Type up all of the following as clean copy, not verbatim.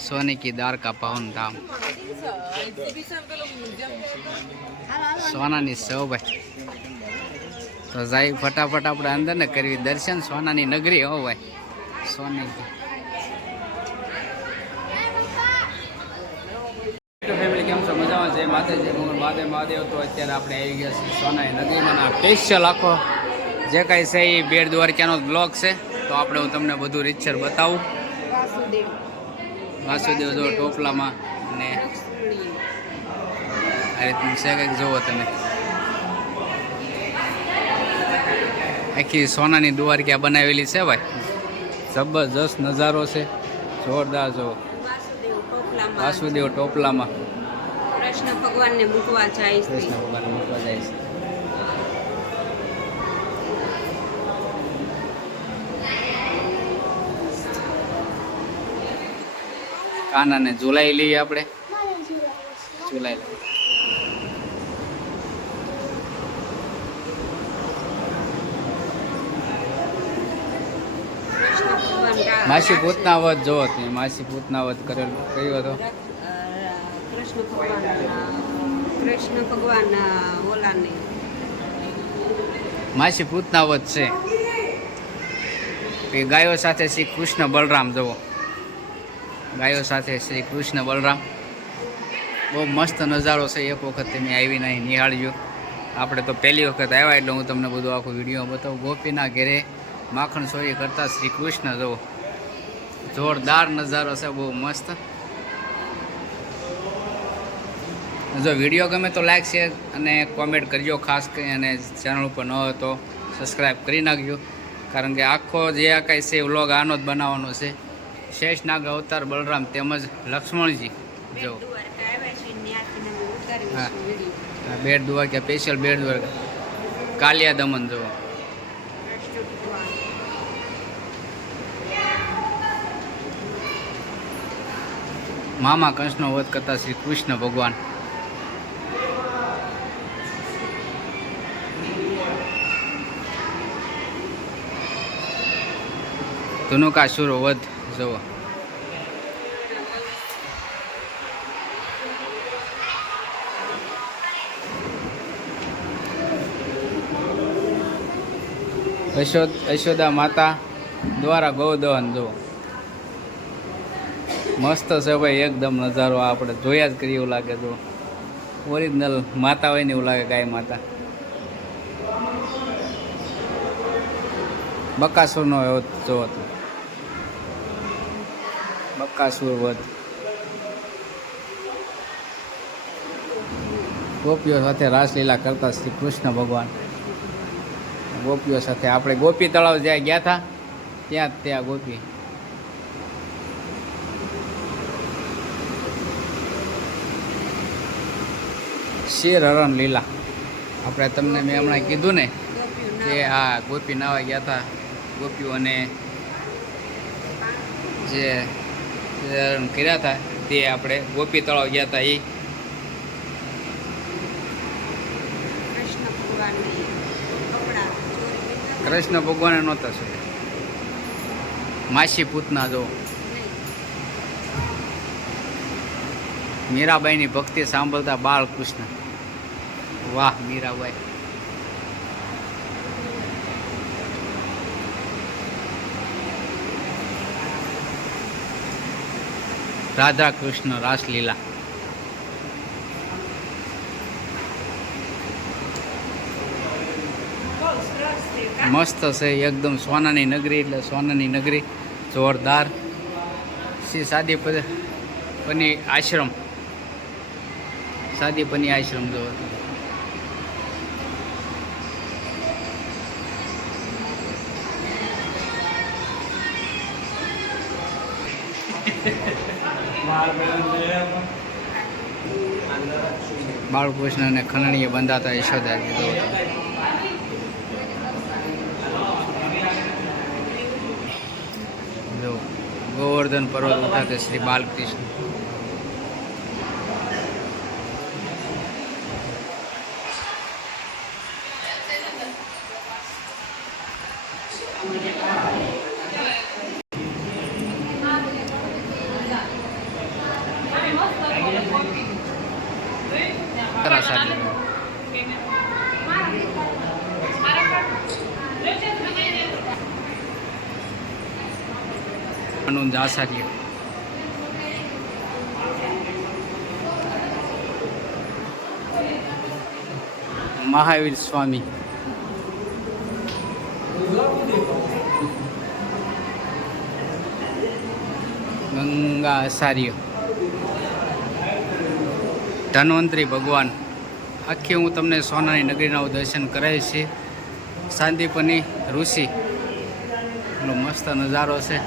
सोने की दार का पावन धाम सोनानी सौ भाई तो जाई फटाफट अपने अंदर ने करवी दर्शन सोनानी नगरी हो भाई सोने की फैमिली केम छो मजा में जय माताजी महादेव महादेव तो अत्यारे આપણે આવી ગયા છે સોનાની નગરીમાં સ્પેશિયલ આખો જે કાંઈ છે એ બેટ દ્વારકાનો બ્લોગ છે તો આપણે હું તમને બધું રીતસર બતાવું વાસુદેવ જો ટોપલામાં અને આ રીતનું છે કંઈક જુઓ તમે આખી સોનાની દ્વારકા બનાવેલી છે ભાઈ જબરજસ્ત નજારો છે જોરદાર જો વાસુદેવ ટોપલામાં કૃષ્ણ ભગવાનને મૂકવા જાય છે કાનાને ઝુલાઈ લઈએ આપણે ઝુલાઈ લઈએ માસી પૂતના વધ જો હતી માસી પૂતના વધ કર્યો હતો કૃષ્ણ ભગવાન ઓલાને માસી પૂતના વધ છે એ ગાયો સાથે શ્રી કૃષ્ણ બલરામ જવો ગાયો સાથે શ્રી કૃષ્ણ બલરામ બહુ મસ્ત નજારો છે એક વખત તમે આવીને અહીં નિહાળજો આપણે તો પહેલી વખત આવ્યા એટલે હું તમને બધું આખું વિડીયો બતાવું ગોપીના ઘેરે માખણ ચોરી કરતા શ્રી કૃષ્ણ જવો જોરદાર નજારો છે બહુ મસ્ત જો વિડીયો ગમે તો લાઈક શેર અને કોમેન્ટ કરજો ખાસ કરી અને ચેનલ ઉપર ન હોય તો સબસ્ક્રાઈબ કરી નાખજો કારણ કે આખો જે આ કાંઈ છે વ્લોગ આનો જ બનાવવાનો છે શેષનાગ અવતાર બલરામ તેમજ લક્ષ્મણજી જો હા બેટ દ્વારકા સ્પેશિયલ બેટ દ્વારકા કાલિયા દમન જો મામા કંસનો વધ કરતા શ્રી કૃષ્ણ ભગવાન ધનુકાસુર વધ જુઓ યશોદા માતા દ્વારા ગૌદહન જુઓ મસ્ત છે ભાઈ એકદમ નજારો આપણે જોયા જ કરીએ એવું લાગે જો ઓરિજિનલ માતા હોય ને એવું લાગે ગાય માતા બકાસુરનો એવો જો હતો બકાસુર વધ ગોપીઓ સાથે રાસલીલા કરતા શ્રી કૃષ્ણ ભગવાન ગોપીઓ સાથે આપણે ગોપી તળાવ જ્યાં ગયા હતા ત્યાં ગોપી શેર હરણ લીલા આપણે તમને મેં હમણાં કીધું ને કે આ ગોપી નાવા ગયા હતા ગોપીઓને જે કર્યા હતા તે આપણે ગોપી તળાવ ગયા હતા એ કૃષ્ણ ભગવાને નહોતા શું માસી પૂતના જો મીરાબાઈની ભક્તિ સાંભળતા બાળકૃષ્ણ વાહ મીરાબાઈ રાધા કૃષ્ણ રાસલીલા મસ્ત છે એકદમ સોનાની નગરી એટલે સોનાની નગરી જોરદાર શ્રી સાદીપની આશ્રમ સાદીપની આશ્રમ જો બાળકૃષ્ણને ખંડણીએ બંધાતા યશોદાજી જો ગોવર્ધન પર્વત ઉઠાતે શ્રી બાલકૃષ્ણ સરસ આચાર્ય આનંદ આચાર્ય મહાવીર સ્વામી ગંગા આચાર્ય ધન્વંતરી ભગવાન આખી હું તમને સોનાની નગરીના દર્શન કરાવીશ છે. શાંતિપની ઋષિ એનો મસ્ત નજારો છે.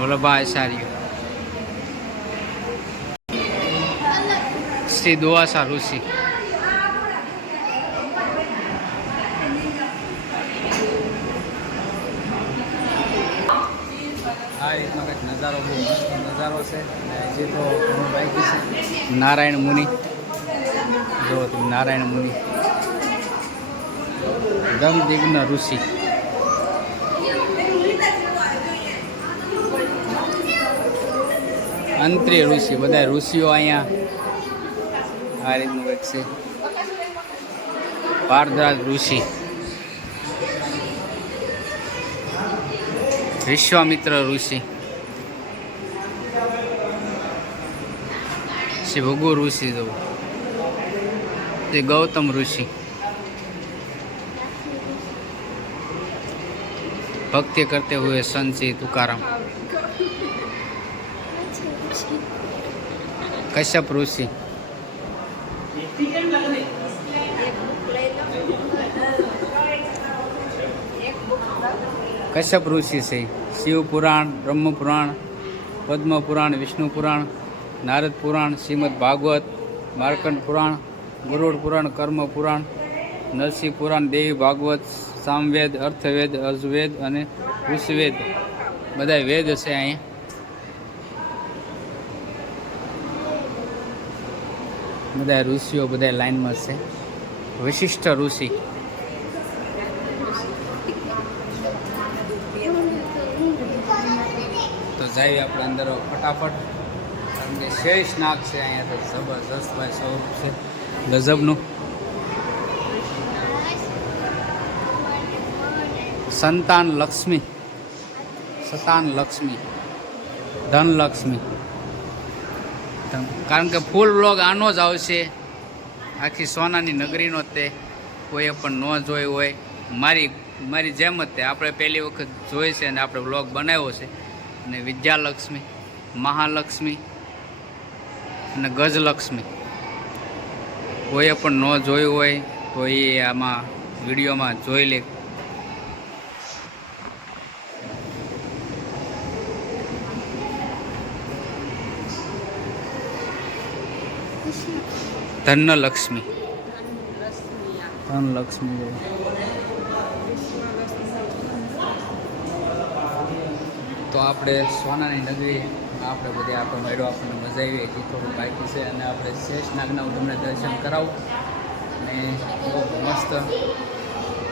વલ્લભા આચાર્ય શ્રી દુવાસા ઋષિ આ રીતનો કંઈક નજારો બહુ મસ્ત નજારો છે. અને હજી તો ઘણું બાકી છે. નારાયણ મુનિ જો તમે નારાયણ મુનિ દમદિગ્ન ઋષિ અંત્રી ઋષિ બધા ઋષિઓ અહીંયા આ રીતનું કંઈક છે. પારદ્રાજ ઋષિ વિશ્વામિત્ર ઋષિ શ્રી ભૃગુ ઋષિ જો તે ગૌતમ ઋષિ भक्ति करते हुए संत श्री तुकाराम कश्यप ऋषि कश्यप ऋषि से शिव पुराण ब्रह्म पुराण पद्म पुराण विष्णु पुराण नारद पुराण श्रीमद् भागवत मार्कंड पुराण गरुड़ पुराण कर्म पुराण नरसिंह पुराण देवी भागवत सामवेद अर्थवेद अजुवेद અને ઋષિવેદ બધા વેદ છે. અહીંયા બધા ઋષિઓ બધા લાઈનમાં છે. વિશિષ્ટ ઋષિ તો જઈએ આપણે અંદર ફટાફટ કારણ કે શેષ નાગ છે અહીંયા તો જબરજસ્ત ભાઈ સ્વરૂપ છે ગજબનું. સંતાન લક્ષ્મી સતાન લક્ષ્મી ધન લક્ષ્મી કારણ કે ફૂલ વ્લોગ આનો જ આવશે. આખી સોનાની નગરીનો તે કોઈએ પણ ન જોઈ હોય મારી જેમ જ તે આપણે પહેલી વખત જોઈ છે અને આપણે વ્લોગ બનાવ્યો છે. અને વિદ્યાલક્ષ્મી મહાલક્ષ્મી અને ગજલક્ષ્મી કોઈએ પણ ન જોયું હોય તો એ આમાં વિડીયોમાં જોઈ લે. ધનલક્ષ્મી ધનલક્ષ્મી તો આપણે સોનાની નગરી આપણે બધી આપણો મેળો આપણને મજા આવી. હજી થોડું બાકી છે અને આપણે શેષ નાગના હું તમને દર્શન કરાવું. અને બહુ મસ્ત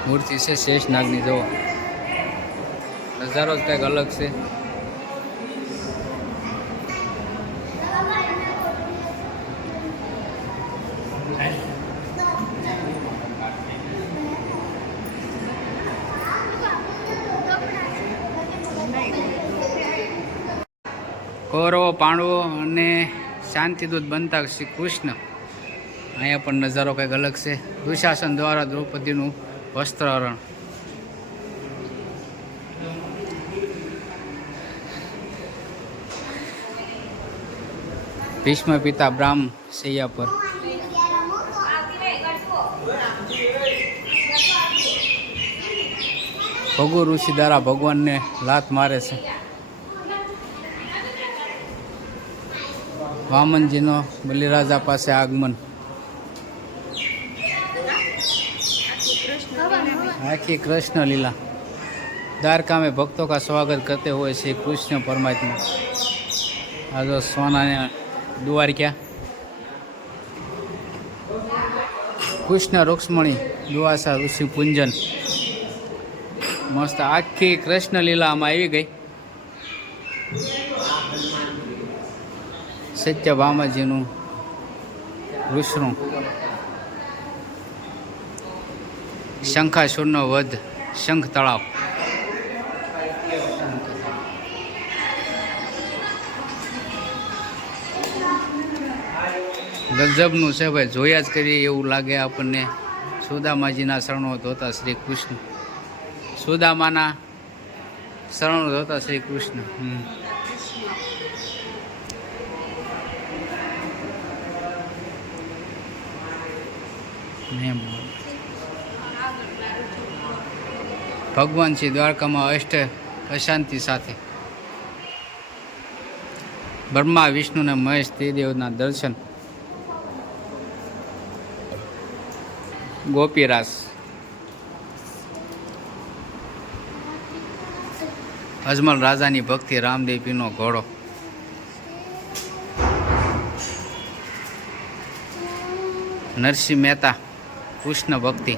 મૂર્તિ છે શેષ નાગની. જુઓ નજારો જ કંઈક અલગ છે. કૌરવો પાંડવો અને શાંતિદૂત બનતા શ્રી કૃષ્ણ અહીંયા પણ નજારો કંઈક અલગ છે. દુશાસન દ્વારા દ્રૌપદીનું વસ્ત્રહરણ ભીષ્મ પિતા બ્રાહ્મ શૈયા પર ભગુ ઋષિ દ્વારા ભગવાનને લાત મારે છે. વામનજીનો બલિરાજા પાસે આગમન आखिर कृष्ण लीला द्वारका में भक्तों का स्वागत करते हुए श्री कृष्ण परमात्मा आज सोना ने द्वारका कृष्ण रुक्ष्मणी दुआसा ऋषि पूंजन मस्त आखी कृष्ण लीला में आई गई સત્યભામાજીનું ઋષણું, શંખાસુરનો વધ, શંખ તળાવ. ગજબનું છે ભાઈ, જોયા જ કરીએ એવું લાગે આપણને. સુદામાજીના શરણો ધોતા શ્રી કૃષ્ણ, સુદામાના શરણો ધોતા શ્રી કૃષ્ણ. ભગવાન શ્રી દ્વારકામાં અશાંતિ સાથે બ્રહ્મા વિષ્ણુ અને મહેશ દેવના દર્શન. ગોપીરાસ, અજમલ રાજાની ભક્તિ, રામદેવ પીરનો ઘોડો. નરસિંહ મહેતા કૃષ્ણ ભક્તિ.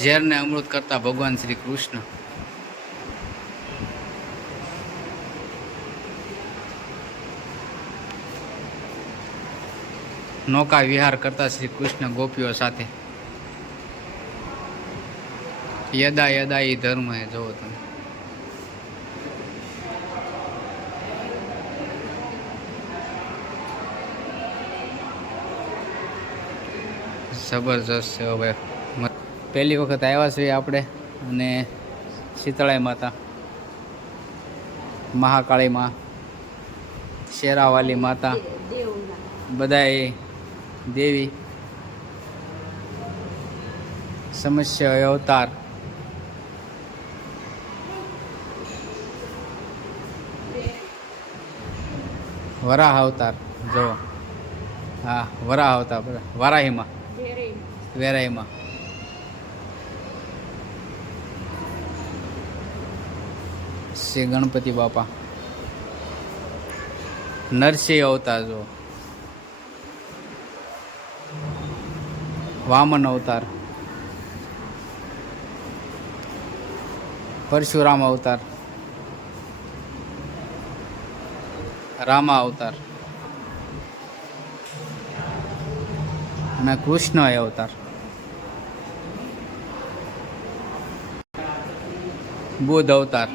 ઝેરને અમૃત કરતા ભગવાન શ્રી કૃષ્ણ. નૌકા વિહાર કરતા શ્રી કૃષ્ણ ગોપીઓ સાથે. યદા યદા ઈ ધર્મ હે, જોવો તમે. જબરજસ્ત છે હવે. પહેલી વખત આવ્યા છીએ આપણે, અને શીતળાઈ માતા, મહાકાળી માં, શેરાવાલી માતા, બધાય દેવી, સમસ્યા અવતાર. વરાહ અવતાર, જો હા વરાહ અવતાર, વારાહીમાં, વેરાહીમાં. શ્રી ગણપતિ બાપા. નરસિંહ અવતાર, જો વામન અવતાર, પરશુરામ અવતાર, રામા અવતાર અને કૃષ્ણ અવતાર. બુદ્ધ અવતાર,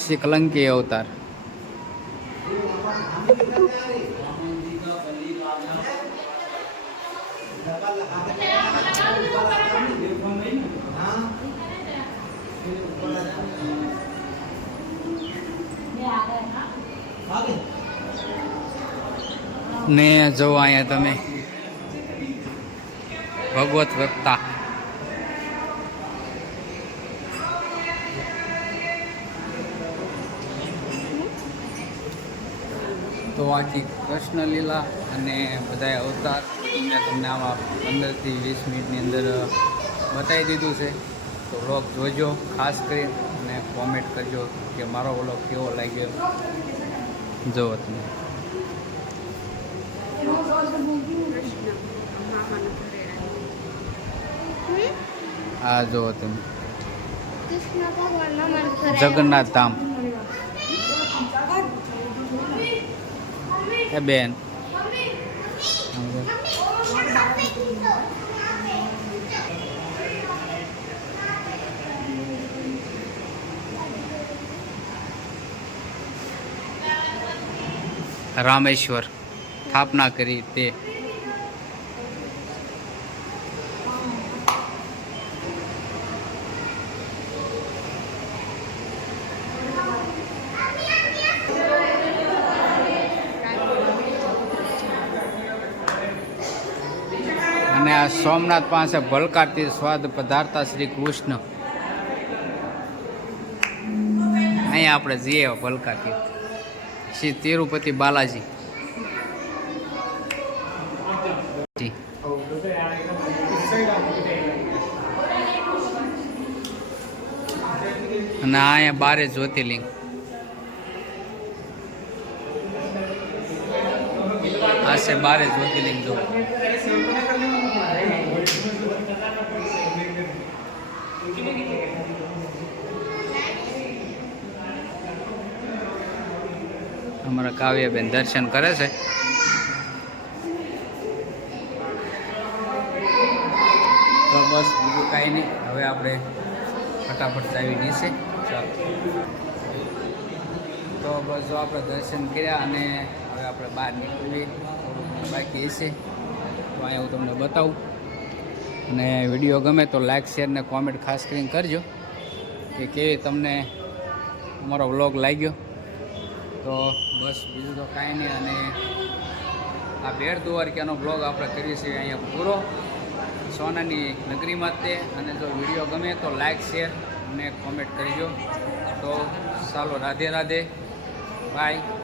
શ્રી કલંકી અવતાર. ને જો અહીંયા તમે ભગવત વક્તા. તો આખી કૃષ્ણ લીલા અને બધા અવતાર મેં તમને આમાં 15 થી 20 મિનિટની અંદર બતાવી દીધું છે. તો વ્લોગ જોજો ખાસ કરી, અને કોમેન્ટ કરજો કે મારો વ્લોગ કેવો લાગ્યો. જુઓ તમે, આ જુઓ તમે, જગન્નાથ ધામ. એ બેન રામેશ્વર સ્થાપના કરી તે. અને આ સોમનાથ પાસે ભલકારતી સ્વાદ પધારતા શ્રી કૃષ્ણ. અહીંયા આપણે જઈએ ભલકારતી શ્રી તિરુપતિ બાલાજી. અને અહીંયા 12 જ્યોતિર્લિંગ. છે 12 જ્યોતિર્લિંગ જો. અમારા કાવ્યાબેન દર્શન કરે છે. તો બસ બીજું કાંઈ નહીં. હવે આપણે ફટાફટ આવી નીચે. ચાલો તો બસ જો આપણે દર્શન કર્યા અને હવે આપણે બહાર નીકળવી. થોડું બાકી હશે તો અહીંયા હું તમને બતાવું. અને વિડીયો ગમે તો લાઇક શેર ને કોમેન્ટ ખાસ કરીને કરજો કે કેવી તમને અમારો વ્લોગ લાગ્યો. તો બસ બીજું તો કાંઈ નહીં. અને આ બેટ દ્વારકાનો બ્લોગ આપણે કરીએ છીએ અહીંયા પૂરો સોનાની નગરીમાં તે. અને જો વિડીયો ગમે તો લાઇક શેર અને કોમેન્ટ કરજો. તો ચાલો રાધે રાધે બાય.